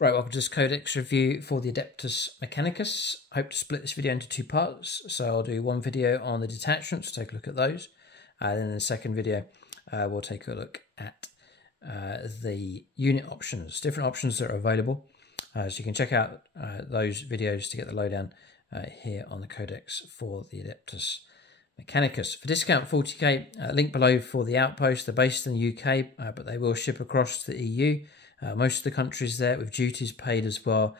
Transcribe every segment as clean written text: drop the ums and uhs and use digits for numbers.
Right, welcome to this Codex review for the Adeptus Mechanicus. I hope to split this video into two parts. So I'll do one video on the detachments, take a look at those. And then in the second video, we'll take a look at the unit options, different options that are available. So you can check out those videos to get the lowdown here on the Codex for the Adeptus Mechanicus. For discount 40k, link below for the Outpost. They're based in the UK, but they will ship across to the EU. Most of the countries there with duties paid as well.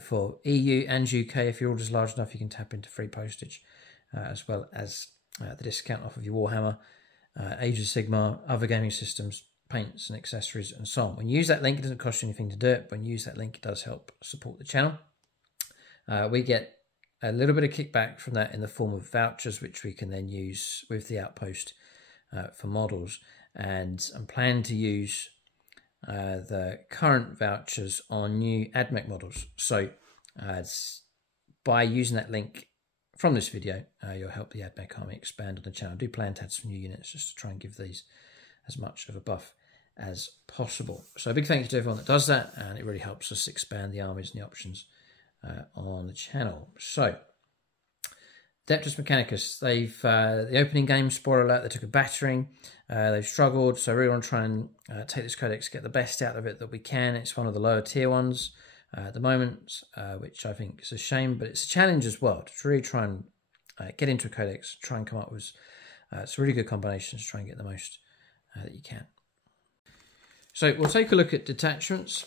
For EU and UK, if your order's large enough, you can tap into free postage, as well as the discount off of your Warhammer, Age of Sigmar, other gaming systems, paints and accessories, and so on. When you use that link, it doesn't cost you anything to do it. When you use that link, it does help support the channel. We get a little bit of kickback from that in the form of vouchers, which we can then use with the Outpost for models. And I'm planning to use the current vouchers on new Admech models. So by using that link from this video, you'll help the Admech army expand on the channel. I do plan to add some new units just to try and give these as much of a buff as possible. So a big thank you to everyone that does that, and it really helps us expand the armies and the options on the channel. So Adeptus Mechanicus, they've the opening game, spoiler alert, they took a battering. They've struggled, so I really want to try and take this codex, get the best out of it that we can. It's one of the lower tier ones at the moment, which I think is a shame, but it's a challenge as well to really try and get into a codex, try and come up with some really good combinations to try and get the most that you can. So we'll take a look at detachments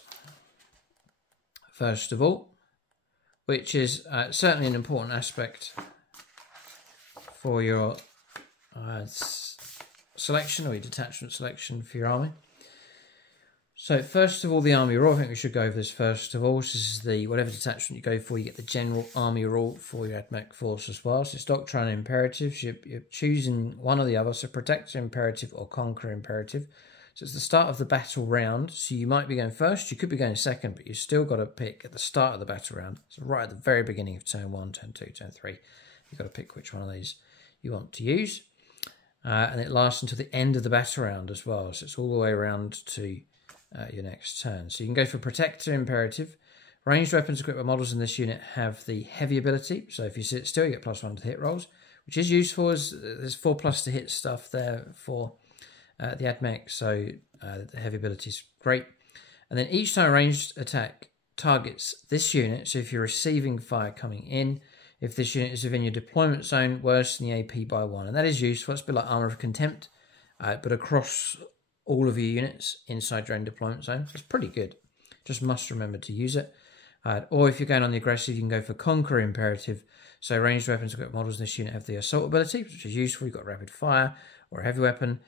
first of all, which is certainly an important aspect for your selection, or your detachment selection for your army. So first of all, the army rule. I think we should go over this first of all. This is the whatever detachment you go for, you get the general army rule for your Admech force as well. So it's doctrine and imperatives. You're choosing one or the other. So protector imperative or conquer imperative. So it's the start of the battle round. So you might be going first, you could be going second, but you've still got to pick at the start of the battle round. So right at the very beginning of turn 1, turn 2, turn 3, you've got to pick which one of these you want to use. And it lasts until the end of the battle round as well. So it's all the way around to your next turn. So you can go for protector imperative. Ranged weapons equipped with models in this unit have the heavy ability. So if you sit still, you get +1 to hit rolls, which is useful as there's 4+ to hit stuff there for the Admech. So the heavy ability is great. And then each time a ranged attack targets this unit, so if you're receiving fire coming in, if this unit is within your deployment zone, worsen the AP by 1. And that is useful. It's a bit like Armour of Contempt, but across all of your units inside your own deployment zone. It's pretty good. Just must remember to use it. Or if you're going on the aggressive, you can go for Conquer Imperative. So ranged weapons equipped models in this unit have the Assault ability, which is useful. You've got Rapid Fire or a heavy weapon.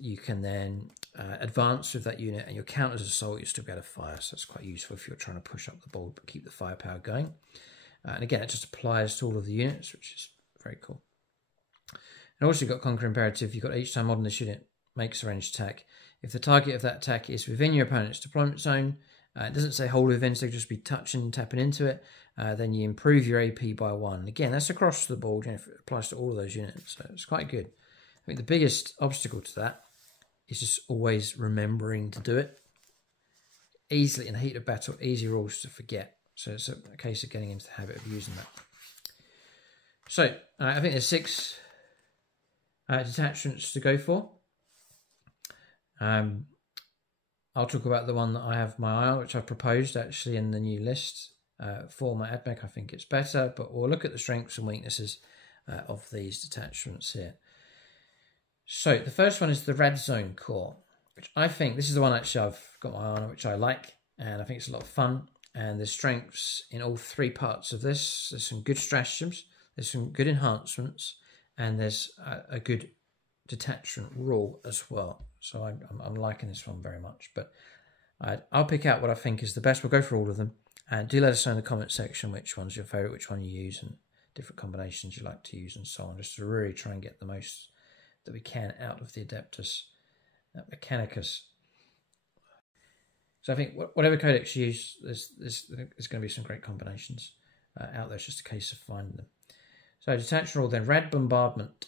You can then advance with that unit, and your counters assault, you still be able to fire. So that's quite useful if you're trying to push up the board but keep the firepower going. And again, it just applies to all of the units, which is very cool. And also you've got Conquer Imperative. You've got each time mod in this unit makes a ranged attack. If the target of that attack is within your opponent's deployment zone, it doesn't say hold within, so just be touching and tapping into it, then you improve your AP by 1. Again, that's across the board, it applies to all of those units, so it's quite good. I think the biggest obstacle to that is just always remembering to do it. Easily, in the heat of battle, easy rules to forget. So it's a case of getting into the habit of using that. So I think there's 6 detachments to go for. I'll talk about the one that I have my eye on, which I've proposed actually in the new list for my Admech. I think it's better, but we'll look at the strengths and weaknesses of these detachments here. So the first one is the Red Zone Corps, which I think, this is the one actually I've got my eye on, which I like, and I think it's a lot of fun. And there's strengths in all 3 parts of this. There's some good stratagems, there's some good enhancements, and there's a good detachment rule as well. So I'm liking this one very much. But I'll pick out what I think is the best. We'll go for all of them. And do let us know in the comment section which one's your favourite, which one you use, and different combinations you like to use, and so on, just to really try and get the most that we can out of the Adeptus Mechanicus. So I think whatever codex you use, there's going to be some great combinations out there. It's just a case of finding them. So detachment rule then, Red Bombardment.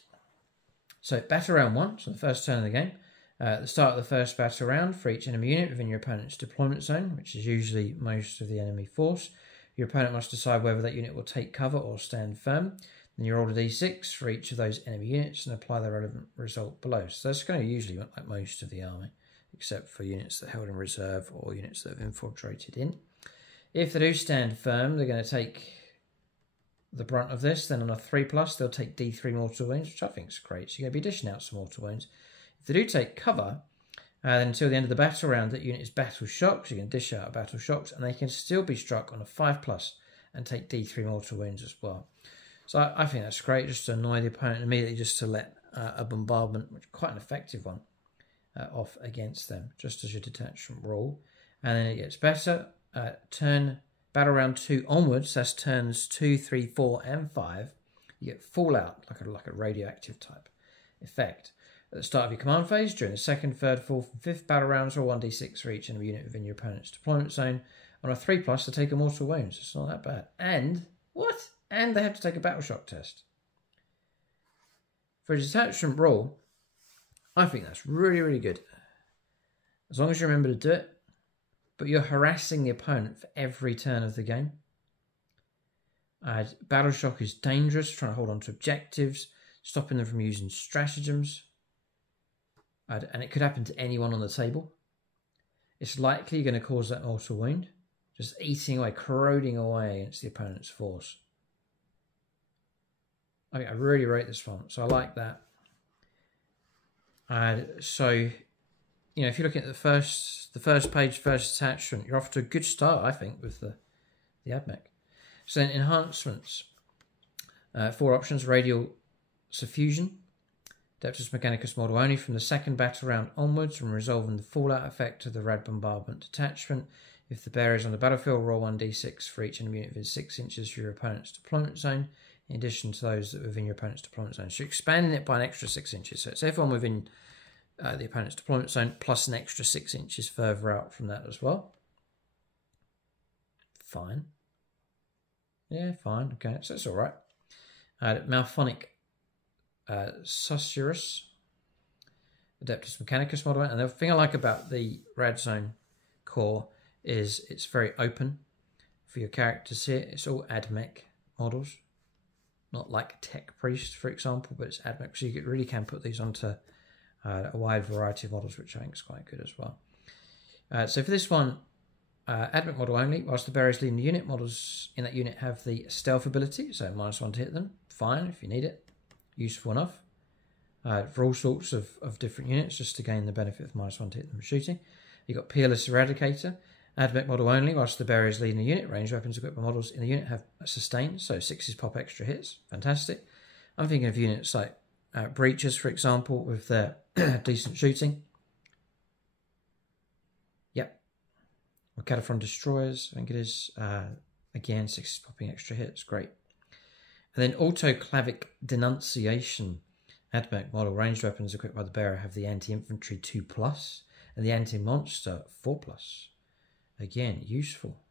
So battle round 1, so the first turn of the game, At the start of the first battle round, for each enemy unit within your opponent's deployment zone, which is usually most of the enemy force, your opponent must decide whether that unit will take cover or stand firm. Then you roll a d6 for each of those enemy units and apply the relevant result below. So that's going to usually look like most of the army, except for units that are held in reserve or units that have infiltrated in. If they do stand firm, they're going to take the brunt of this. Then on a 3+, they'll take d3 mortal wounds, which I think is great. So you're going to be dishing out some mortal wounds. If they do take cover, then until the end of the battle round, that unit is battle shocked. So you can dish out a battle shocked, and they can still be struck on a 5+ and take d3 mortal wounds as well. So I think that's great, just to annoy the opponent immediately, just to let a bombardment, which is quite an effective one, off against them, just as your detachment rule. And then it gets better. Turn battle round 2 onwards, that's turns 2, 3, 4, and 5. You get fallout, like a radioactive type effect. At the start of your command phase, during the 2nd, 3rd, 4th, and 5th battle rounds, roll 1d6 for each enemy unit within your opponent's deployment zone. On a 3+, to take a mortal wounds. It's not that bad. And what? And they have to take a battle shock test. For a detachment rule, I think that's really, really good. As long as you remember to do it, but you're harassing the opponent for every turn of the game. Battle shock is dangerous, trying to hold on to objectives, stopping them from using stratagems. And it could happen to anyone on the table. It's likely you're going to cause that mortal wound, just eating away, corroding away against the opponent's force. I really rate this one, so I like that. So, you know, if you're looking at the first page, first attachment, you're off to a good start, I think, with the Admech. So then enhancements. 4 options: radial suffusion, Adeptus Mechanicus model only from the 2nd battle round onwards, from resolving the fallout effect of the rad bombardment detachment. If the bearer is on the battlefield, roll 1d6 for each enemy unit within 6 inches of your opponent's deployment zone, in addition to those that are within your opponent's deployment zone. So you're expanding it by an extra 6 inches. So it's everyone within the opponent's deployment zone plus an extra 6 inches further out from that as well. Fine. Yeah, fine. Okay, so it's all right. Malphonic Susurrus, Adeptus Mechanicus model. And the thing I like about the Rad Zone core is it's very open for your characters here. It's all Admech models, not like Tech Priest, for example, but it's Admech. So you really can put these onto a wide variety of models, which I think is quite good as well. So for this one, Admech model only, whilst the bearer is leading the unit, models in that unit have the stealth ability, so -1 to hit them. Fine, if you need it. Useful enough. For all sorts of different units, just to gain the benefit of -1 to hit them shooting. You've got Peerless Eradicator, Admech model only, whilst the bearer is leading the unit. Ranged weapons equipped by models in the unit have sustain, so 6s pop extra hits. Fantastic. I'm thinking of units like Breachers, for example, with their decent shooting. Yep. Or Cataphron Destroyers, I think it is. Again, 6s popping extra hits. Great. And then Autoclavic Denunciation, Admech model. Ranged weapons equipped by the bearer have the anti-infantry 2+, and the anti-monster 4+. Again, useful.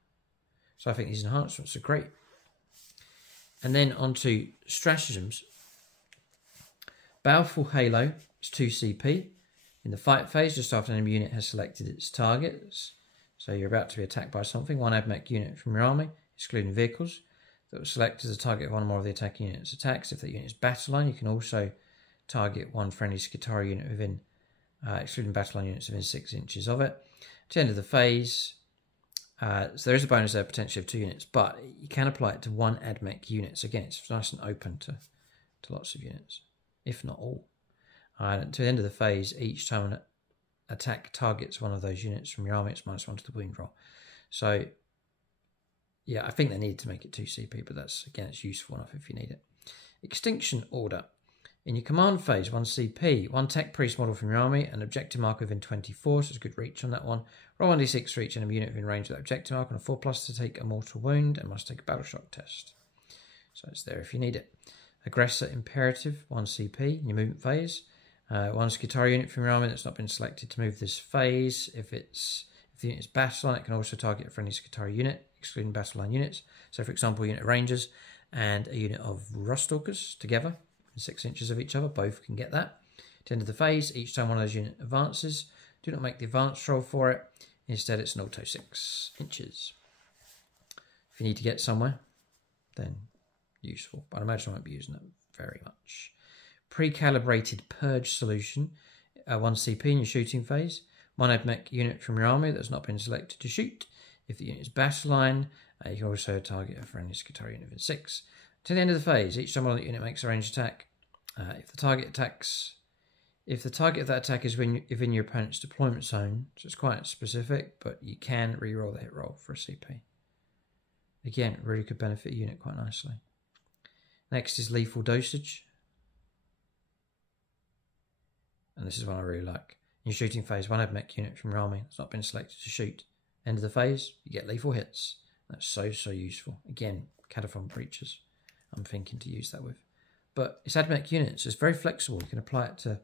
So I think these enhancements are great. And then on to stratagems. Baleful Halo is 2 CP. In the fight phase, just after an enemy unit has selected its targets, so you're about to be attacked by something, 1 Admech unit from your army, excluding vehicles, that will select as a target of 1 or more of the attacking unit's attacks. If that unit is battle line, you can also target 1 friendly Skitarii unit within, excluding battle line units within 6 inches of it. To the end of the phase, so there is a bonus there potentially of 2 units, but you can apply it to 1 Admech unit. So again, it's nice and open to lots of units, if not all. And to the end of the phase, each time an attack targets 1 of those units from your army, it's -1 to the wound roll. So yeah, I think they needed to make it 2 CP, but that's, again, it's useful enough if you need it. Extinction Order. In your command phase, 1 CP, 1 Tech Priest model from your army, an objective mark within 24, so it's a good reach on that one. Roll 1d6 for each enemy unit within range of that objective mark, on a 4+ to take a mortal wound, and must take a battle shock test. So it's there if you need it. Aggressor Imperative, 1 CP in your movement phase. 1 Skitarii unit from your army that's not been selected to move this phase. If the unit is battle line, it can also target a friendly Skitarii unit, excluding battle line units. So for example, a unit of Rangers and a unit of Ruststalkers together, 6 inches of each other, both can get that. the end of the phase, each time one of those units advances, do not make the advance roll for it. Instead, it's an auto 6 inches. If you need to get somewhere, then useful. But I imagine I won't be using it very much. Pre-calibrated purge solution. 1 CP in your shooting phase. 1 Admech unit from your army that's not been selected to shoot. If the unit is battle line, you can also target a friendly Skitarii unit within 6. To the end of the phase, each time one unit makes a ranged attack, if the target of that attack is within your opponent's deployment zone, so it's quite specific, but you can reroll the hit roll for a CP. Again, really could benefit a unit quite nicely. Next is lethal dosage. And this is one I really like. In your shooting phase, 1 Admech unit from your army that's not been selected to shoot. End of the phase, you get lethal hits. That's so useful. Again, Cataphon breaches, I'm thinking to use that with. But it's Admech units, it's very flexible. You can apply it to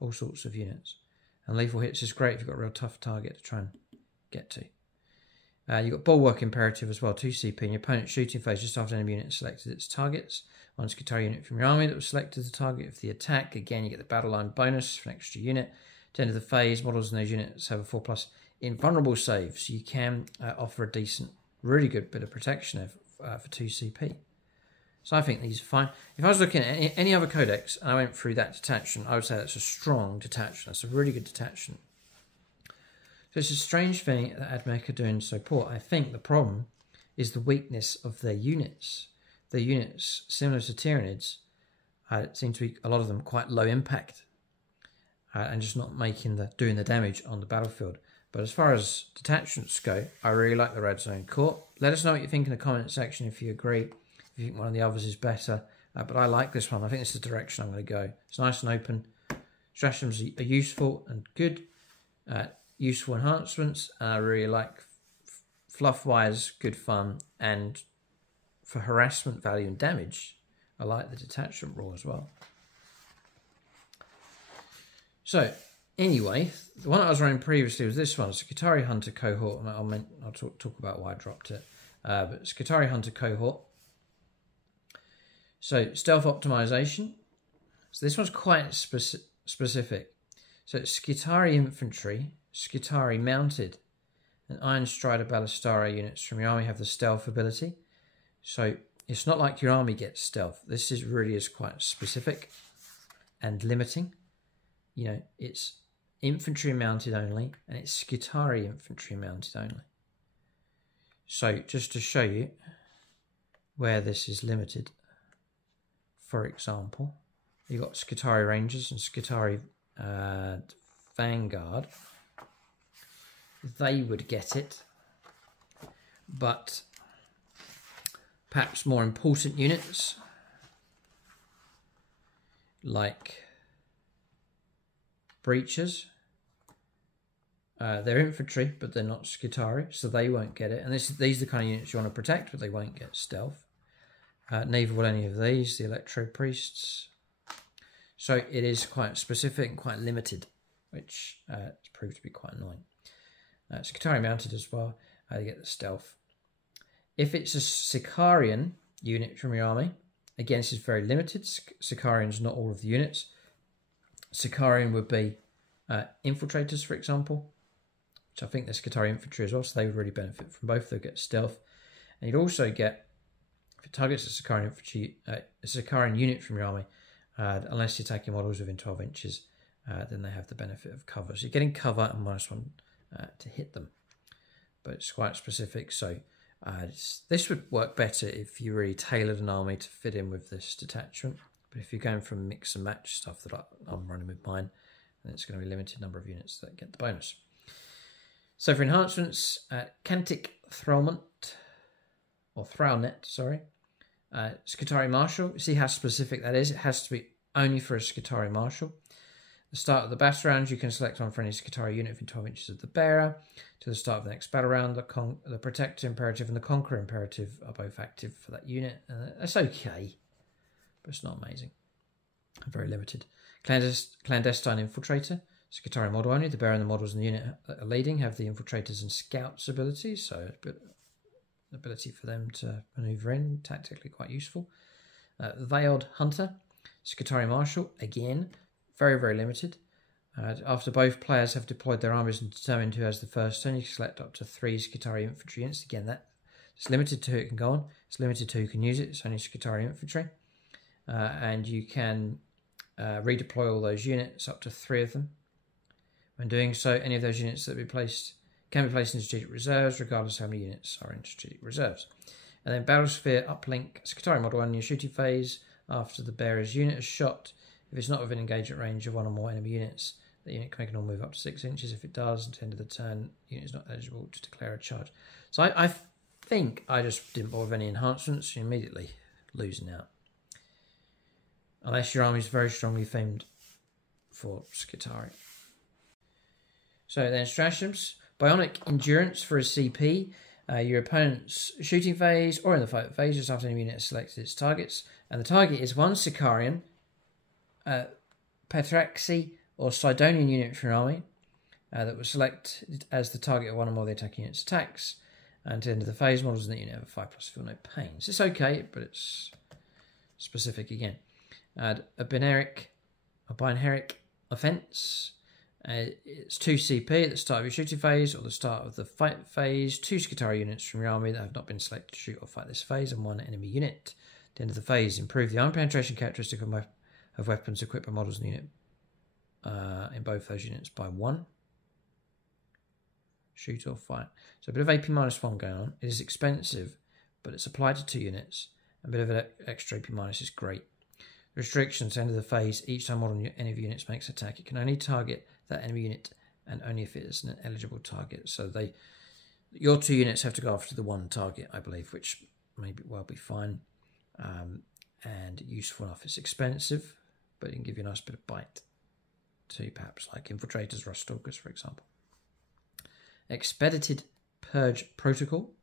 all sorts of units. And lethal hits is great if you've got a real tough target to try and get to. You've got Bulwark Imperative as well, 2 CP. In your opponent's shooting phase, just after an enemy unit selected its targets. 1 Skitarii unit from your army that was selected as the target of the attack. Again, you get the battle line bonus for an extra unit. At the end of the phase, models in those units have a 4+ invulnerable save, so you can offer a decent, really good bit of protection for 2 CP. So I think these are fine. If I was looking at any other codex and I went through that detachment, I would say that's a strong detachment. That's a really good detachment. So it's a strange thing that Admech are doing so poor. I think the problem is the weakness of their units. Their units, similar to Tyranids, seem to be, a lot of them, quite low impact and just not doing the damage on the battlefield. But as far as detachments go, I really like the Red Zone Court. Let us know what you think in the comment section if you agree, if you think one of the others is better. But I like this one. I think this is the direction I'm going to go. It's nice and open. Stratagems are useful and good. Useful enhancements. I really like fluff-wise, good fun. And for harassment value and damage, I like the detachment rule as well. So, anyway, the one I was running previously was this one, Skitarii Hunter Cohort. I'll talk about why I dropped it. But Skitarii Hunter Cohort. So, stealth optimization. So this one's quite specific. So it's Skitarii Infantry, Skitarii Mounted, and Iron Strider Ballistara units from your army have the stealth ability. So it's not like your army gets stealth. This really is quite specific and limiting. You know, it's infantry mounted only, and it's Skitarii infantry mounted only. So just to show you where this is limited, for example, you've got Skitarii Rangers and Skitarii Vanguard. They would get it, but perhaps more important units like Breachers, they're infantry, but they're not Skitarii, so they won't get it. And these are the kind of units you want to protect, but they won't get stealth. Neither will any of these, the Electro Priests. So it is quite specific and quite limited, which it's proved to be quite annoying. Skitarii Mounted as well, they get the stealth. If it's a Sicarian unit from your army, again, this is very limited. Sicarian's not all of the units. Sicarian would be infiltrators, for example, which I think they're Skitarii infantry as well, so they would really benefit from both. They'll get stealth. And you'd also get, if it targets a Sicarian infantry, a Sicarian unit from your army, unless you're attacking models within 12 inches, then they have the benefit of cover. So you're getting cover and -1 to hit them. But it's quite specific, so this would work better if you really tailored an army to fit in with this detachment. But if you're going from mix and match stuff that I'm running with mine, then it's going to be a limited number of units that get the bonus. So for enhancements, Cantic Thrallment, or Thrallnet, sorry. Skitarii Marshal, see how specific that is. It has to be only for a Skitarii Marshal. The start of the battle round, you can select one for any Skitarii unit within 12 inches of the bearer. To the start of the next battle round, the Protector Imperative and the Conqueror Imperative are both active for that unit. That's okay, but it's not amazing. Very limited. Clandestine Infiltrator, Skitarii model only. The bearer and the models in the unit that are leading have the Infiltrators and Scouts abilities, so a bit ability for them to maneuver in, tactically quite useful. Veiled Hunter, Skitarii Marshal, again, very, very limited. After both players have deployed their armies and determined who has the first turn, you can select up to 3 Skitarii infantry units. Again, that it's limited to who it can go on. It's limited to who can use it. It's only Skitarii infantry. And you can redeploy all those units, up to 3 of them. When doing so, any of those units that can be placed in strategic reserves, regardless of how many units are in strategic reserves. And then Battlesphere uplink Skitarii model 1 in your shooting phase after the bearer's unit is shot. If it's not within engagement range of 1 or more enemy units, the unit can make a normal move up to 6 inches. If it does, at the end of the turn, the unit is not eligible to declare a charge. So I think I just didn't bother with any enhancements. You're immediately losing out. Unless your army is very strongly themed for Skitarii. So then stratagems. Bionic endurance for a CP. Your opponent's shooting phase or in the fight phase, just after any unit has selected its targets. And the target is 1 Sicarian, Petraxi or Sidonian unit from your army that was selected as the target of 1 or more of the attacking unit's attacks. And to the end of the phase, models in the unit have a 5+ feel no pains. It's okay, but it's specific again. Add a binaric offense. It's 2 CP at the start of your shooting phase or the start of the fight phase. 2 Skitarii units from your army that have not been selected to shoot or fight this phase, and 1 enemy unit. At the end of the phase, improve the arm penetration characteristic of weapons equipped by models in the unit in both those units by 1. Shoot or fight. So a bit of AP -1 going on. It is expensive, but it's applied to 2 units. A bit of an extra AP- is great. Restrictions, end of the phase. Each time model any of your units makes an attack, it can only target that enemy unit and only if it is an eligible target. So your 2 units have to go after the 1 target, I believe, which may well be fine and useful enough. It's expensive, but it can give you a nice bit of bite to perhaps like infiltrators, rust stalkers, for example. Expedited Purge Protocol.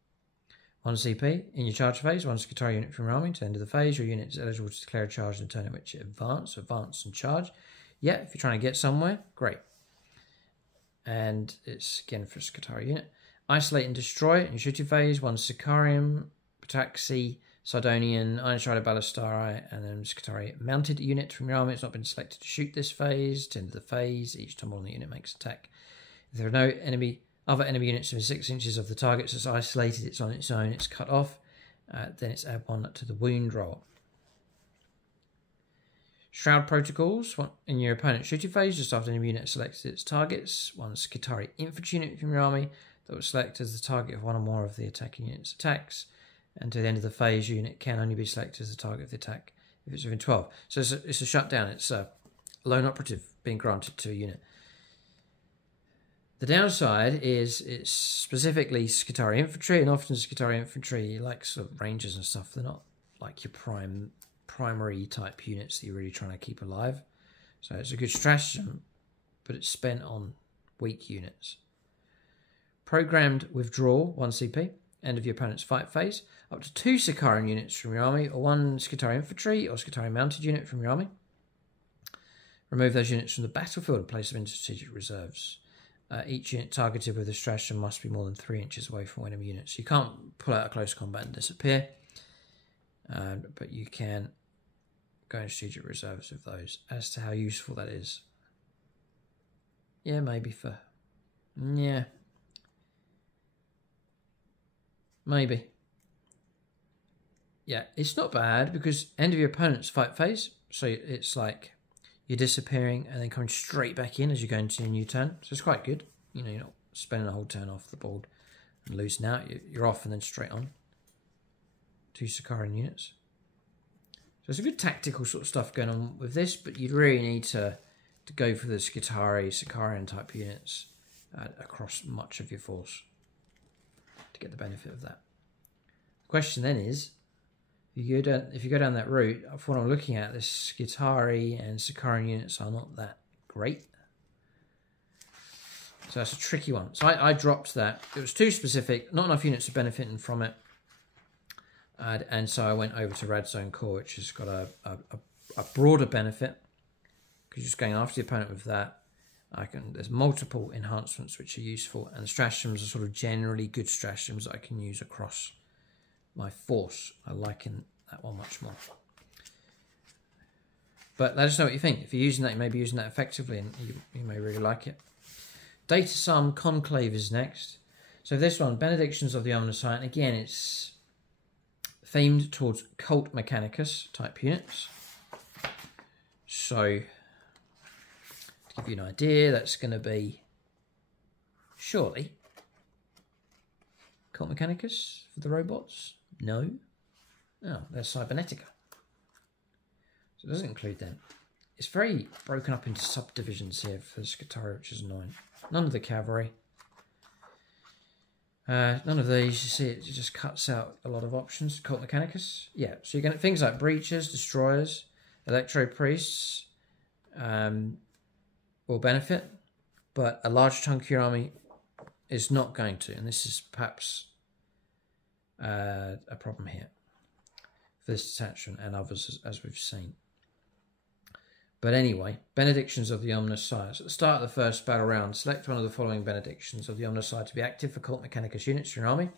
1 CP. In your charge phase, 1 Skitarii unit from your army. To the end of the phase, your unit is eligible to declare a charge in the turn in which it advance and charge. Yeah, if you're trying to get somewhere, great. And it's again for a Skitarii unit. Isolate and Destroy in your shooting phase, 1 Sicarium, Pataxi, Sidonian, Iron Strider Ballistari, and then Skitarii mounted unit from your army. It's not been selected to shoot this phase. To the end of the phase, each time on the unit makes attack. If there are no other enemy units within 6 inches of the target, so it's isolated, it's on its own, it's cut off, then it's add 1 to the wound roll. Shroud Protocols. In your opponent's shooting phase, just after enemy unit selected its targets, 1 Skitarii infantry unit from your army that was selected as the target of 1 or more of the attacking unit's attacks. And to the end of the phase, your unit can only be selected as the target of the attack if it's within 12. So it's a shutdown. It's a lone operative being granted to a unit. The downside is it's specifically Skitarii infantry, and often Skitarii infantry, like sort of rangers and stuff, they're not like your primary type units that you're really trying to keep alive. So it's a good stratagem, but it's spent on weak units. Programmed Withdrawal, 1 CP, end of your opponent's fight phase. Up to 2 Sicarian units from your army, or 1 Skitarii infantry or Skitarii mounted unit from your army. Remove those units from the battlefield and place them into strategic reserves. Each unit targeted with a stratagem must be more than 3 inches away from enemy units. You can't pull out a close combat and disappear, but you can go in strategic reserves with those. As to how useful that is, yeah, maybe yeah, it's not bad because end of your opponent's fight phase, so it's like you're disappearing and then coming straight back in as you go into your new turn. So it's quite good. You know, you're not spending a whole turn off the board and losing out. You're off and then straight on. 2 Sicarian units. So there's a good tactical sort of stuff going on with this, but you'd really need to go for the Sicarian type units across much of your force to get the benefit of that. The question then is, if you go down that route, from what I'm looking at, the Skitarii and Sicarian units are not that great. So that's a tricky one. So I dropped that. It was too specific. Not enough units are benefiting from it. And so I went over to Red Zone Core, which has got a broader benefit. Because you're just going after the opponent with that. There's multiple enhancements which are useful. And the stratagems are sort of generally good stratagems that I can use across my force. I liken that one much more. But let us know what you think. If you're using that, you may be using that effectively, and you may really like it. Data Conclave is next. So this one, Benedictions of the Omniscient. Again, it's themed towards Cult Mechanicus type units. So, to give you an idea, that's going to be, surely, Cult Mechanicus for the robots? No. Oh, there's Cybernetica. So it doesn't include them. It's very broken up into subdivisions here for the Scutari, which is annoying. None of the cavalry. None of these. You see, it just cuts out a lot of options. Cult Mechanicus. Yeah, so you're going to things like Breachers, Destroyers, Electro Priests will benefit, but a large chunk of your army is not going to, and this is perhaps a problem here for this detachment and others, as we've seen. But anyway, Benedictions of the Omniscient. At the start of the first battle round, select one of the following Benedictions of the Omniscient to be active for Cult Mechanicus units in your army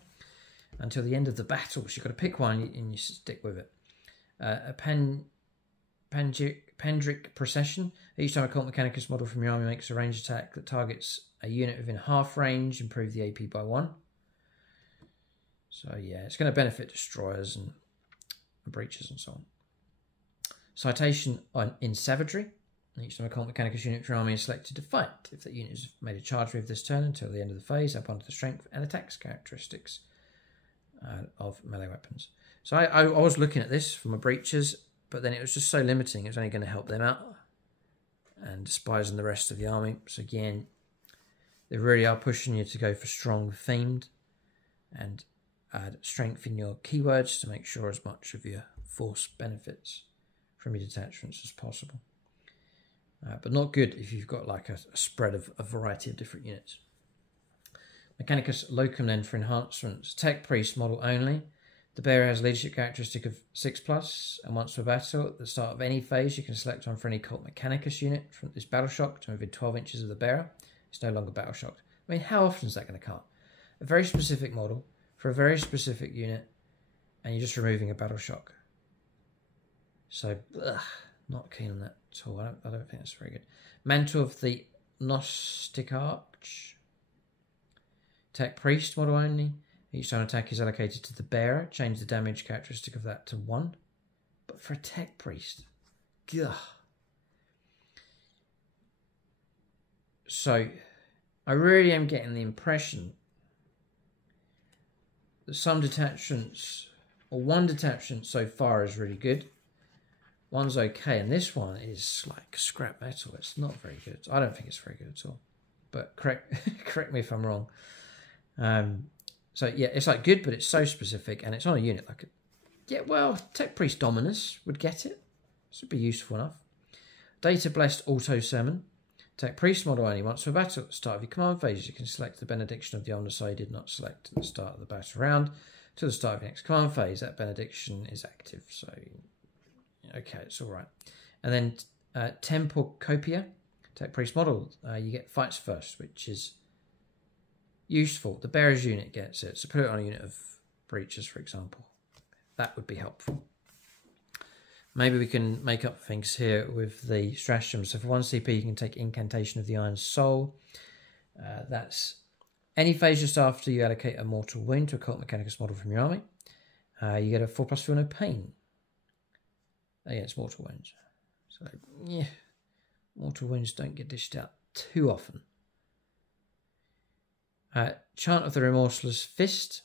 until the end of the battle. So you've got to pick one and you stick with it. A Pendric Procession. Each time a Cult Mechanicus model from your army makes a ranged attack that targets a unit within half range, improve the AP by 1. So yeah, it's going to benefit Destroyers and Breachers and so on. Citation in Savagery. Each time a Cult Mechanicus unit from your army is selected to fight. If that unit has made a charge move this turn until the end of the phase, up onto the strength and attacks characteristics of melee weapons. So I was looking at this for my Breachers, but then it was just so limiting. It was only going to help them out and despising the rest of the army. So again, they really are pushing you to go for strong themed and add strength in your keywords to make sure as much of your force benefits from your detachments as possible. But not good if you've got like a spread of a variety of different units. Mechanicus Locum then for enhancements. Tech Priest model only. The bearer has a leadership characteristic of 6+, and once per battle, at the start of any phase, you can select one for any Cult Mechanicus unit from this battle shock to within 12 inches of the bearer. It's no longer battle shocked. I mean, how often is that going to come? A very specific model for a very specific unit, and you're just removing a battle shock. So, not keen on that at all. I don't think that's very good. Mantle of the Gnostic Arch. Tech Priest model only. Each time an attack is allocated to the bearer, change the damage characteristic of that to 1. But for a Tech Priest, ugh. So, I really am getting the impression that some detachments, or one detachment so far is really good. One's okay, and this one is like scrap metal. It's not very good. I don't think it's very good at all. But correct me if I'm wrong. So yeah, it's like good, but it's so specific, and it's on a unit like it. Yeah, well, Tech Priest Dominus would get it. This would be useful enough. Data Blessed Auto Summon. Tech Priest model only. Once for battle at the start of your command phase, you can select the Benediction of the Omniscient you did not select at the start of the battle round. To the start of your next command phase, that Benediction is active. So, okay, it's all right. And then Temple Copia. Tech Priest model. You get Fights First, which is useful. The bearer's unit gets it. So put it on a unit of Breachers, for example. That would be helpful. Maybe we can make up things here with the stratagem. So for 1 CP, you can take Incantation of the Iron Soul. That's any phase just after you allocate a mortal wound to a Cult Mechanicus model from your army. You get a 4+, feel no pain against mortal wounds. So, yeah, mortal wounds don't get dished out too often. Chant of the Remorseless Fist.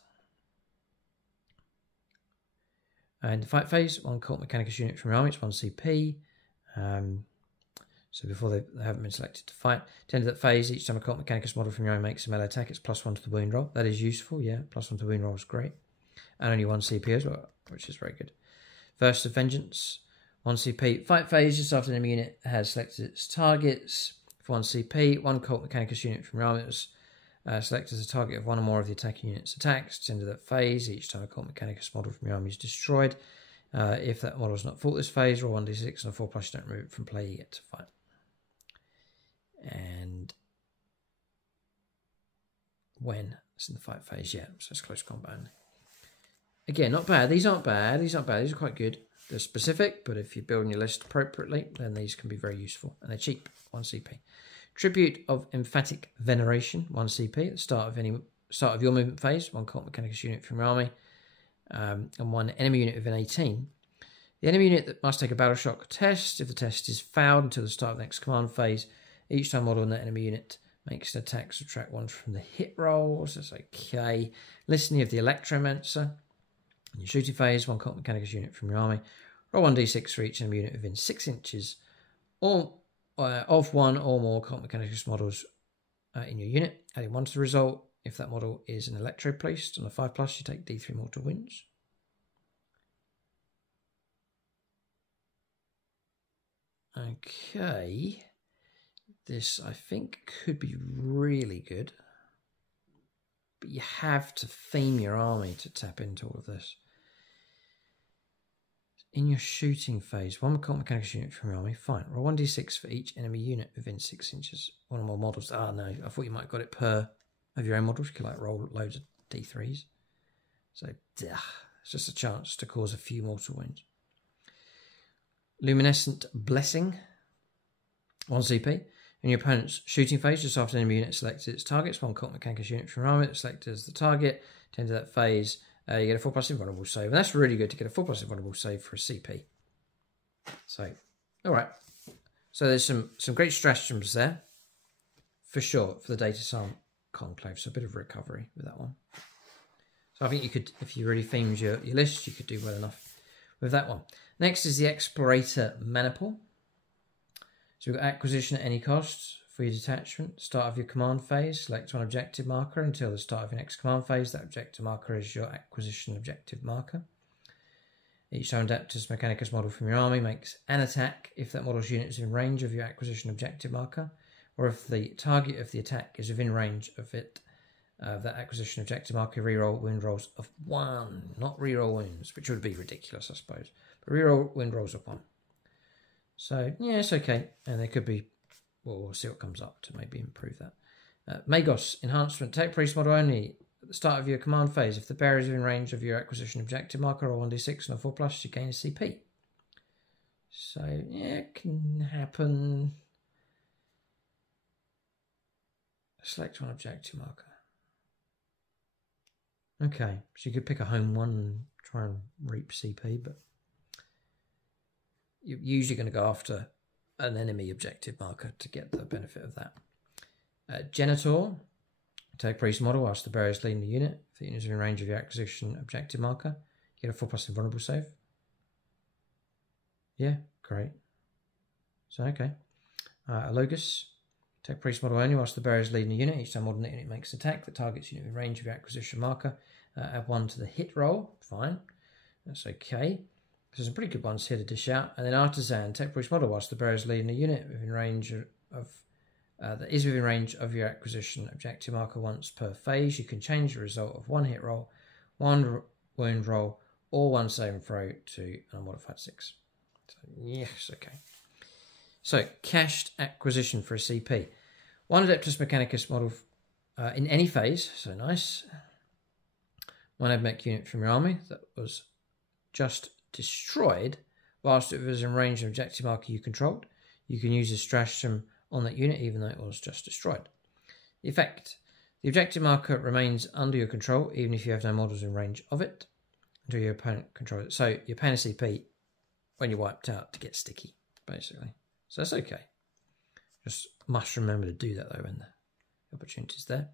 In the fight phase, 1 Cult Mechanicus unit from your army, it's 1 CP. So before they haven't been selected to fight. At the end of that phase, each time a Cult Mechanicus model from your army makes a melee attack, it's +1 to the wound roll. That is useful, yeah. +1 to the wound roll is great. And only 1 CP as well, which is very good. Verse of Vengeance, 1 CP. Fight phase, just after the enemy unit has selected its targets. For 1 CP, 1 Cult Mechanicus unit from your army was selected as a target of one or more of the attacking unit's attacks. At the end of that phase, each time a Cult Mechanicus model from your army is destroyed. If that model is not fought this phase, roll 1d6 and a 4+, you don't remove it from play, you get to fight. And when it's in the fight phase, yeah, so it's close combat only. Again, not bad. These aren't bad. These are quite good. They're specific, but if you're building your list appropriately, then these can be very useful. And they're cheap, 1 CP. Tribute of Emphatic Veneration, 1 CP. At the start of your movement phase, 1 Cult Mechanicus unit from your army, and 1 enemy unit within 18. The enemy unit that must take a battle shock test. If the test is failed until the start of the next command phase, each time model in that enemy unit makes an attack, subtract 1 from the hit rolls. That's okay. Listening of the Electromancer. In your shooting phase, 1 Cult Mechanicus unit from your army. Roll 1d6 for each enemy unit within 6 inches of 1 or more Cult Mechanicus models in your unit. Adding 1 to the result. If that model is an Electro-Priest on a 5+, you take D3 mortal wounds. Okay. This, I think, could be really good. But you have to theme your army to tap into all of this. In your shooting phase, 1 Cult Mechanicus unit from your army. Fine. Roll 1d6 for each enemy unit within 6 inches. 1 or more models. Ah, no. I thought you might have got it per of your own models. You could like roll loads of d3s. So, it's just a chance to cause a few mortal wounds. Luminescent Blessing. 1 CP. In your opponent's shooting phase, just after an enemy unit selected its targets, 1 Cult Mechanicus unit from your army that's selected as the target. To enter that phase, you get a 4+ invulnerable save. And that's really good to get a 4+ invulnerable save for a CP. So, alright. So there's some great stratagems there. For sure, for the Data Conclave. So a bit of recovery with that one. So I think you could, if you really themed your list, you could do well enough with that one. Next is the Explorator Maniple. So we've got acquisition at any cost for your detachment. Start of your command phase, select 1 objective marker until the start of your next command phase. That objective marker is your acquisition objective marker. Each time Adeptus Mechanicus model from your army makes an attack if that model's unit is in range of your acquisition objective marker, or if the target of the attack is within range of it, that acquisition objective marker, reroll wound rolls of 1, not reroll wounds, which would be ridiculous, I suppose. But reroll wound rolls of 1. So, yeah, it's okay. And there could be, well, we'll see what comes up to maybe improve that. Magos Enhancement. Tech Priest model only. At the start of your command phase, if the bearer is in range of your acquisition objective marker or 1d6 and a 4+, you gain a CP. So, yeah, it can happen. Select 1 objective marker. Okay, so you could pick a home one and try and reap CP, but you're usually going to go after an enemy objective marker to get the benefit of that. Genitor. Take priest model whilst the bearer is leading the unit. If the unit is in range of your acquisition objective marker, you get a 4+ invulnerable save. Yeah, great. So, okay. Alogus. Take priest model only whilst the bearer is leading the unit. Each time model unit makes an attack that targets unit in range of your acquisition marker, add 1 to the hit roll. Fine. That's okay. There's some pretty good ones here to dish out. And then Artisan. Take priest model whilst the bearer is leading the unit within range of that is within range of your acquisition objective marker once per phase. You can change the result of 1 hit roll, 1 wound roll, or 1 save and throw to an unmodified 6. So, yes, okay. So, cached acquisition for a CP. 1 Adeptus Mechanicus model in any phase, so nice. 1 Admech unit from your army that was just destroyed whilst it was in range of objective marker you controlled. You can use a stratagem on that unit even though it was just destroyed. The effect. The objective marker remains under your control even if you have no models in range of it until your opponent controls it. So you're paying a CP when you're wiped out to get sticky, basically. So that's okay. Just must remember to do that though when the opportunity's there.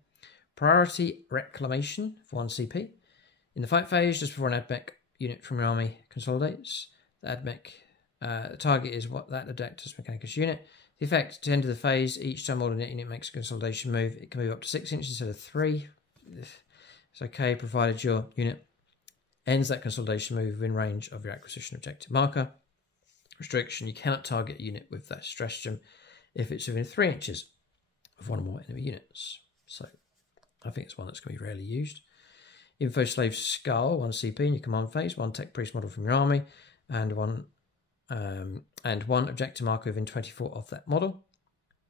Priority Reclamation for 1 CP. In the fight phase, just before an Admech unit from your army consolidates, the Admech, the target is what that Adeptus Mechanicus unit. The effect, to end of the phase, each time model unit makes a consolidation move, it can move up to 6 inches instead of 3. It's okay, provided your unit ends that consolidation move within range of your acquisition objective marker. Restriction, you cannot target a unit with that stratagem if it's within 3 inches of 1 or more enemy units. So, I think it's one that's going to be rarely used. Info Slave Skull, 1 CP in your command phase, 1 Tech Priest model from your army, and 1 objective marker within 24 of that model,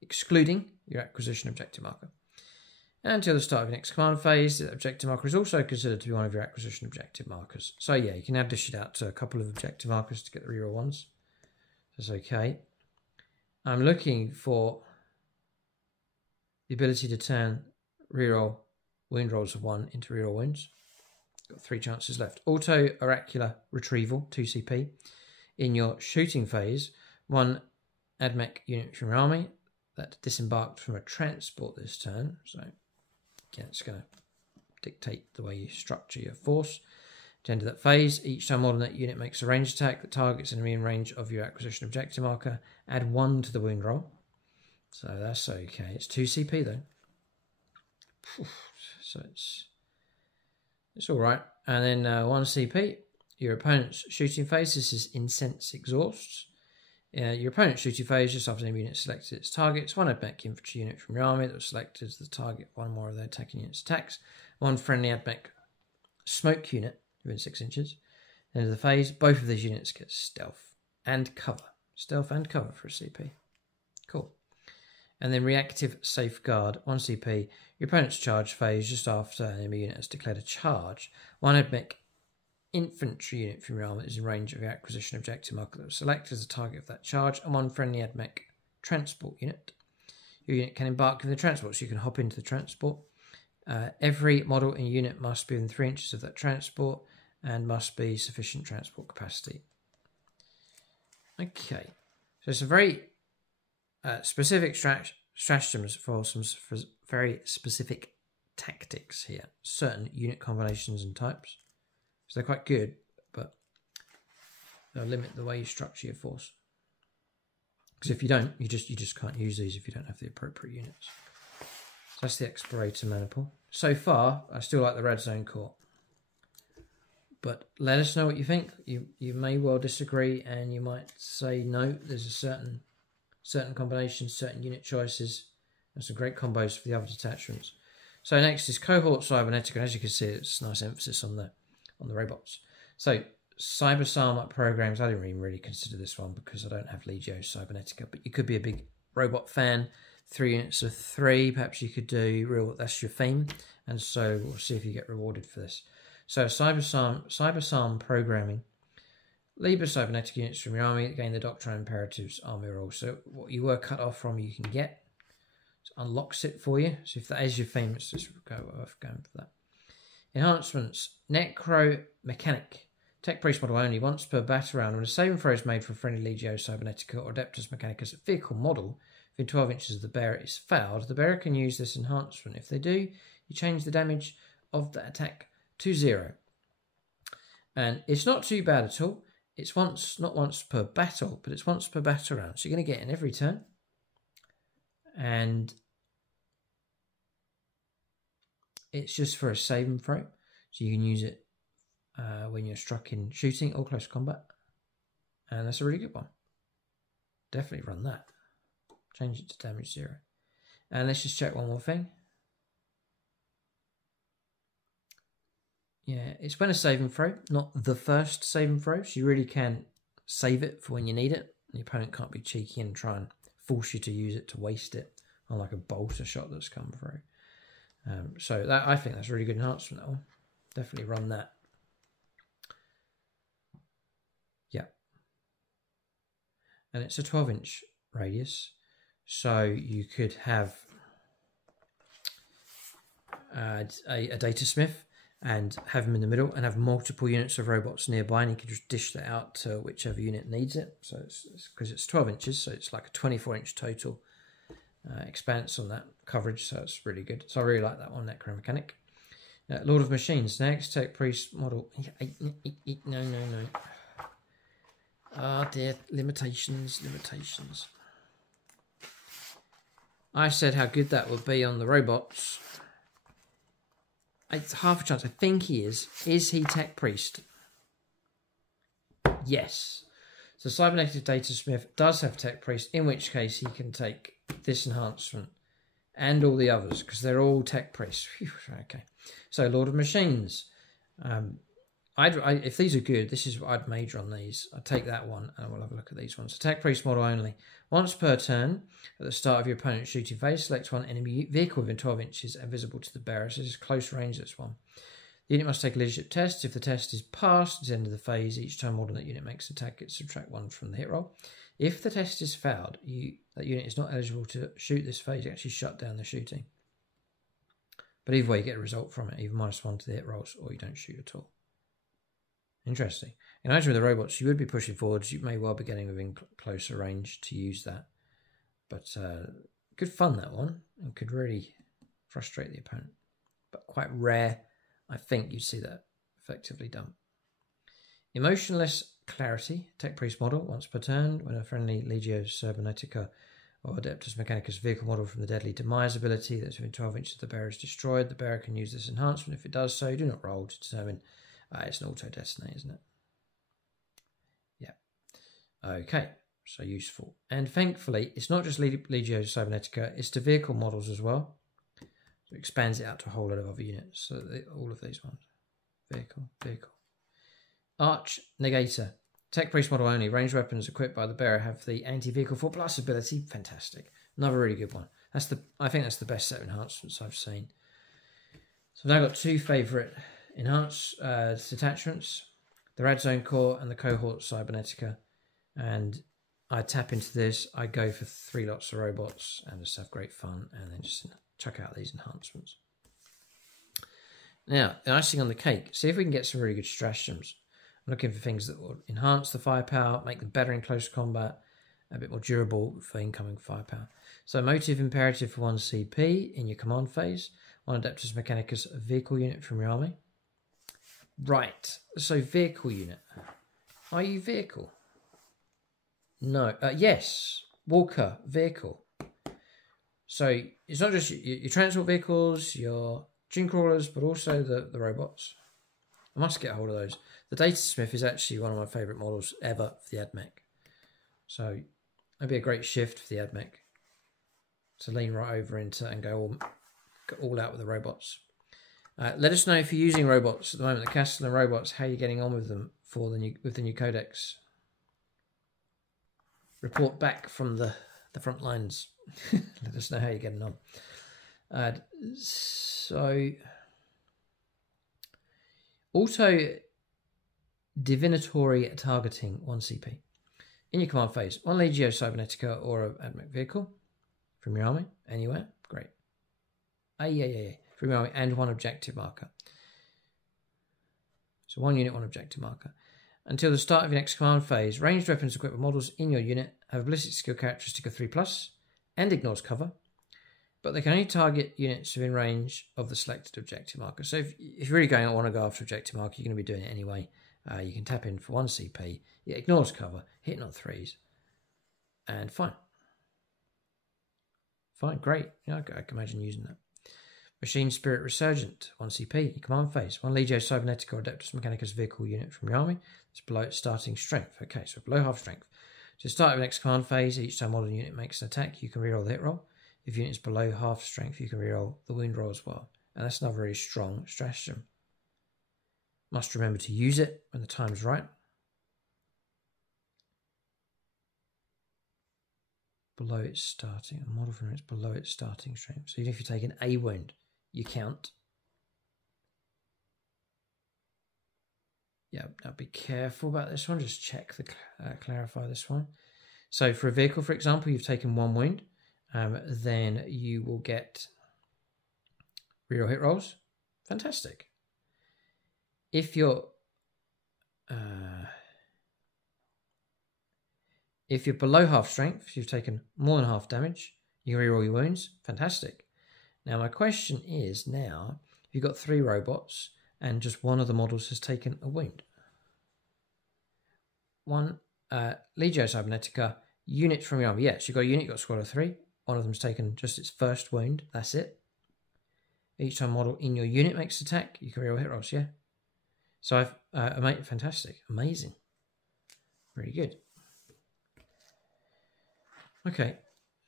excluding your acquisition objective marker. And until the start of your next command phase, the objective marker is also considered to be one of your acquisition objective markers. So yeah, you can now dish it out to a couple of objective markers to get the reroll ones. That's okay. I'm looking for the ability to turn reroll wound rolls of 1 into reroll wounds. Got 3 chances left. Auto oracular retrieval, 2 CP. In your shooting phase, 1 Admech unit from your army that disembarked from a transport this turn. So again, it's going to dictate the way you structure your force. At the end of that phase, each time more than that unit makes a ranged attack that targets an enemy in range of your acquisition objective marker, add 1 to the wound roll. So that's okay. It's 2 CP though. So it's all right. And then 1 CP, your opponent's shooting phase. This is Incense Exhausts. Your opponent's shooting phase, just after an unit selected its targets, 1 Admech infantry unit from your army that was selected as the target, 1 more of their attacking unit's attacks, 1 friendly Admech smoke unit within 6 inches. At the end of the phase, both of these units get stealth and cover. Stealth and cover for a CP. Cool. And then reactive safeguard, 1 CP. Your opponent's charge phase, just after an enemy unit has declared a charge, 1 Admech infantry unit from your army that is in range of your acquisition objective marker that was selected as the target of that charge, and 1 friendly Admech transport unit. Your unit can embark in the transport, so you can hop into the transport. Every model in your unit must be within 3 inches of that transport and must be sufficient transport capacity. Okay, so some very specific stratagems for some very specific tactics here. Certain unit combinations and types. So they're quite good, but they'll limit the way you structure your force. Because if you don't, you just can't use these if you don't have the appropriate units. So that's the Explorator Maniple. So far, I still like the Red Zone Core. But let us know what you think. You may well disagree, and you might say no. There's a certain combinations, certain unit choices, and some great combos for the other detachments. So next is Cohort Cybernetic, and as you can see, it's a nice emphasis on the robots. So Cybersarm programs, I didn't even really consider this one because I don't have Legio Cybernetica, but you could be a big robot fan. 3 units of 3, perhaps you could do that's your theme, and so we'll see if you get rewarded for this. So Cybersarm programming. Liber cybernetic units from your army that gain the Doctrine Imperatives army roll. So what you were cut off from, you can get. So unlocks it for you. So if that is your theme, it's just worth going for that. Enhancements. Necro Mechanic. Tech Priest model only. Once per battle round, when a saving throw is made for a friendly Legio Cybernetica or Adeptus Mechanicus vehicle model within 12 inches of the bearer is fouled, the bearer can use this enhancement. If they do, you change the damage of the attack to 0. And it's not too bad at all. It's not once per battle, but it's once per battle round. So you're going to get in every turn. And it's just for a save and throw. So you can use it when you're struck in shooting or close combat. And that's a really good one. Definitely run that. Change it to damage 0. And let's just check one more thing. Yeah, it's when a save and throw, not the first save and throw. So you really can save it for when you need it. The opponent can't be cheeky and try and force you to use it to waste it on like a bolter shot that's come through. So that, I think that's a really good enhancement, that one. Definitely run that. Yeah. And it's a 12-inch radius. So you could have a data smith and have them in the middle and have multiple units of robots nearby, and you can just dish that out to whichever unit needs it. So it's because it's 12 inches, so it's like a 24-inch total expanse on that coverage, so it's really good. So I really like that one, Necromechanic. Lord of Machines, next, Tech Priest model. No. Ah, dear, limitations. I said how good that would be on the robots. It's half a chance. I think he is. Is he Tech Priest? Yes. So Cybernetic Data Smith does have Tech Priest, in which case he can take this enhancement and all the others, because they're all Tech Priests. Whew, okay. So Lord of Machines. if these are good, this is what I'd major on these. I'd take that one and we'll have a look at these ones. Attack priest model only. Once per turn, at the start of your opponent's shooting phase, select one enemy vehicle within 12 inches and visible to the bearer. So this is close range, this one. The unit must take a leadership test. If the test is passed, at the end of the phase, each time more than that unit makes an attack, it subtract 1 from the hit roll. If the test is failed, that unit is not eligible to shoot this phase. You actually shut down the shooting. But either way, you get a result from it, either -1 to the hit rolls, or you don't shoot at all. Interesting. Imagine with the robots, you would be pushing forwards. You may well be getting within closer range to use that. But good fun, that one, and could really frustrate the opponent. But quite rare, I think you'd see that effectively done. Emotionless Clarity, Tech Priest model, once per turn, when a friendly Legio Cybernetica or Adeptus Mechanicus vehicle model from the Deadly Demise ability that's within 12 inches of the bearer is destroyed. The bearer can use this enhancement. If it does so, do not roll to determine. It's an auto-destiny, isn't it? Yeah. Okay, so useful. And thankfully, it's not just Legio Cybernetica, it's the vehicle models as well. So it expands it out to a whole lot of other units. So all of these ones. Vehicle. Arch Negator. Tech Priest model only. Ranged weapons equipped by the bearer have the anti-vehicle 4+ ability. Fantastic. Another really good one. I think that's the best set of enhancements I've seen. So I've now got two favourite enhanced detachments. The Radzone Core and the Cohort Cybernetica. And I tap into this. I go for 3 lots of robots and just have great fun. And then just chuck out these enhancements. Now, the icing on the cake. See if we can get some really good stratagems. Looking for things that will enhance the firepower, make them better in close combat, a bit more durable for incoming firepower. So motive imperative for 1 CP in your command phase, 1 Adeptus Mechanicus vehicle unit from your army. Right, so vehicle unit. Are you vehicle? No, yes, Walker vehicle. So it's not just your transport vehicles, your dune crawlers, but also the robots. I must get a hold of those. The Data Smith is actually one of my favourite models ever for the Admech. So that'd be a great shift for the Admech to lean right over into and go all out with the robots. Let us know if you're using robots at the moment, the Castellan robots, how you're getting on with them with the new Codex. Report back from the front lines. Let us know how you're getting on. So auto divinatory targeting 1 CP. In your command phase, 1 Legio Cybernetica or an Admech vehicle from your army, anywhere, great. Yeah. From your army, and 1 objective marker. So 1 unit, 1 objective marker. Until the start of your next command phase, ranged weapons equipped with models in your unit have a ballistic skill characteristic of 3+ and ignores cover, but they can only target units within range of the selected objective marker. So if you're really want to go after objective marker, you're going to be doing it anyway. You can tap in for 1 CP, it ignores cover, hitting on 3s, and fine. Fine, great. Yeah, I can imagine using that. Machine Spirit Resurgent, 1 CP, in command phase. 1 Legio Cybernetica or Adeptus Mechanicus vehicle unit from your army. It's below its starting strength. Okay, so below half strength. To start the next command phase, each time modern unit makes an attack, you can reroll the hit roll. If unit is below half strength, you can reroll the wound roll as well. And that's another very strong stratagem. Must remember to use it when the time's right. Below its starting, a model from it's below its starting strength. So even if you take an A wound, you count. Yeah, now be careful about this one. Just check clarify this one. So for a vehicle, for example, you've taken 1 wound, then you will get reroll hit rolls. Fantastic. If you're below half strength, if you've taken more than half damage, you can reroll your wounds. Fantastic. Now my question is now, if you've got 3 robots and just one of the models has taken a wound. 1 Legio Cybernetica unit from your army. Yes, you've got a unit, you've got a squad of 3. One of them's taken just its first wound. That's it. Each time model in your unit makes an attack, you can reroll hit rolls, yeah. So I've fantastic, amazing, very good. Okay,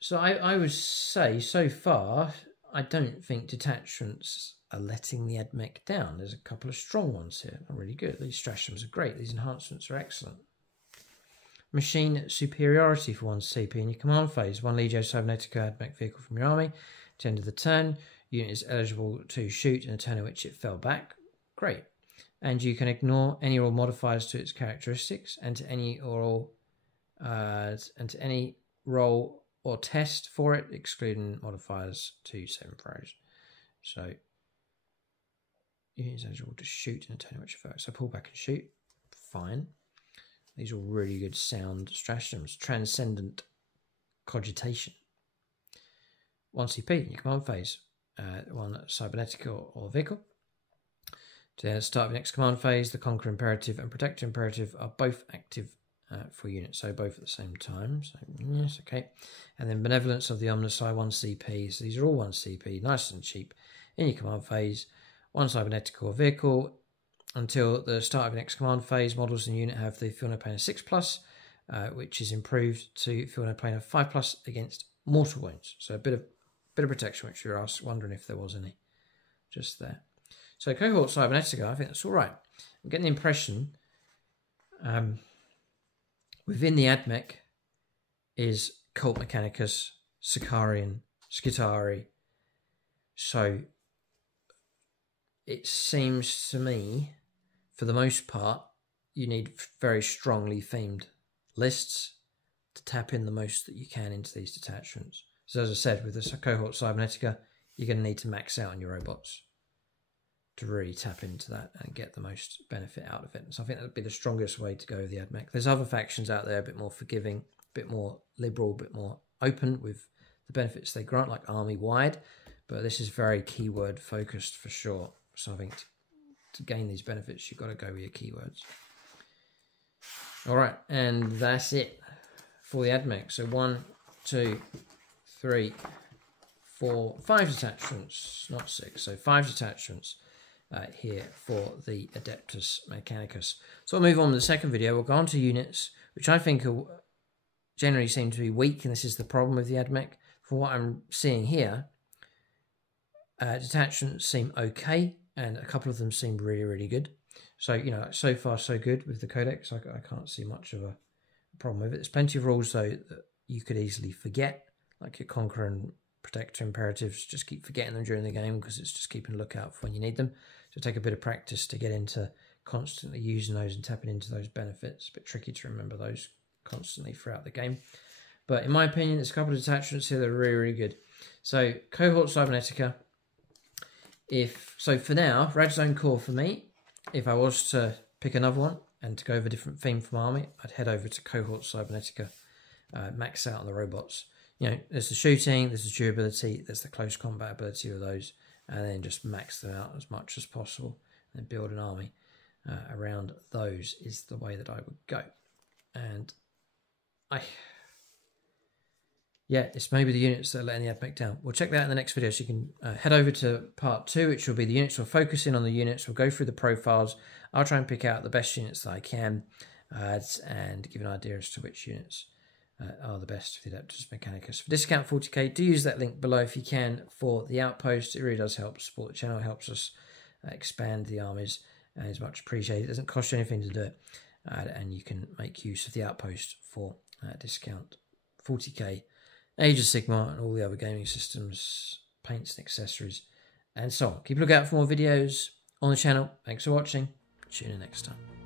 so I would say so far I don't think detachments are letting the Admech down. There's a couple of strong ones here. They're really good. These stratagems are great. These enhancements are excellent. Machine superiority for 1 CP in your command phase. 1 Legio Cybernetica Admech vehicle from your army. At the end of the turn, unit is eligible to shoot in a turn in which it fell back. Great. And you can ignore any or all modifiers to its characteristics and to any or all roll or test for it, excluding modifiers to 7 throws. So unit is eligible to shoot in a turn in which it fell. So pull back and shoot. Fine. These are all really good sound stratagems. Transcendent cogitation. 1 CP in your command phase. 1 cybernetic or vehicle. To the start of the next command phase, the Conquer Imperative and Protector Imperative are both active for units, so both at the same time. So yes, okay. And then Benevolence of the Omnici, 1 CP. So these are all 1 CP, nice and cheap. In your command phase, 1 cybernetic or vehicle. Until the start of the next command phase, models in the unit have the Feel No Pain of 6+, which is improved to Feel No Pain of 5+ against mortal wounds. So a bit of protection, which you're wondering if there was any just there. So Cohort Cybernetica, I think that's all right. I'm getting the impression within the Admech is Cult Mechanicus, Sicarian, Skitari. So it seems to me, for the most part, you need very strongly themed lists to tap in the most that you can into these detachments. So as I said, with the Cohort Cybernetica, you're going to need to max out on your robots to really tap into that and get the most benefit out of it. So I think that would be the strongest way to go with the Admech. There's other factions out there a bit more forgiving, a bit more liberal, a bit more open with the benefits they grant, like army-wide, but this is very keyword focused for sure. So I think to gain these benefits, you've got to go with your keywords. All right, and that's it for the Admech. So 1, 2, 3, 4, 5 detachments, not 6. So 5 detachments here for the Adeptus Mechanicus. So I'll move on to the second video. We'll go on to units, which I think are generally seem to be weak, and this is the problem with the Admech. From what I'm seeing here, detachments seem okay, and a couple of them seem really, really good. So, you know, so far so good with the Codex. I can't see much of a problem with it. There's plenty of rules, though, that you could easily forget, like your Conquer and Protector Imperatives. Just keep forgetting them during the game because it's just keeping a lookout for when you need them. So take a bit of practice to get into constantly using those and tapping into those benefits. A bit tricky to remember those constantly throughout the game. But in my opinion, there's a couple of detachments here that are really, really good. So Cohort Cybernetica. So for now, Red Zone Core for me. If I was to pick another one and to go over a different theme from Army, I'd head over to Cohort Cybernetica, max out on the robots. You know, there's the shooting, there's the durability, there's the close combat ability of those, and then just max them out as much as possible and build an army around those is the way that I would go. And yeah, it's maybe the units that are letting the Admech down. We'll check that out in the next video, so you can head over to part 2, which will be the units. We'll focus in on the units. We'll go through the profiles. I'll try and pick out the best units that I can and give an idea as to which units are the best for the Adeptus Mechanicus. For discount 40k, do use that link below if you can for the Outpost. It really does help support the channel. It helps us expand the armies and is much appreciated. It doesn't cost you anything to do it. And you can make use of the Outpost for discount 40k. Age of Sigmar and all the other gaming systems, paints and accessories, and so on. Keep a lookout for more videos on the channel. Thanks for watching. See you next time.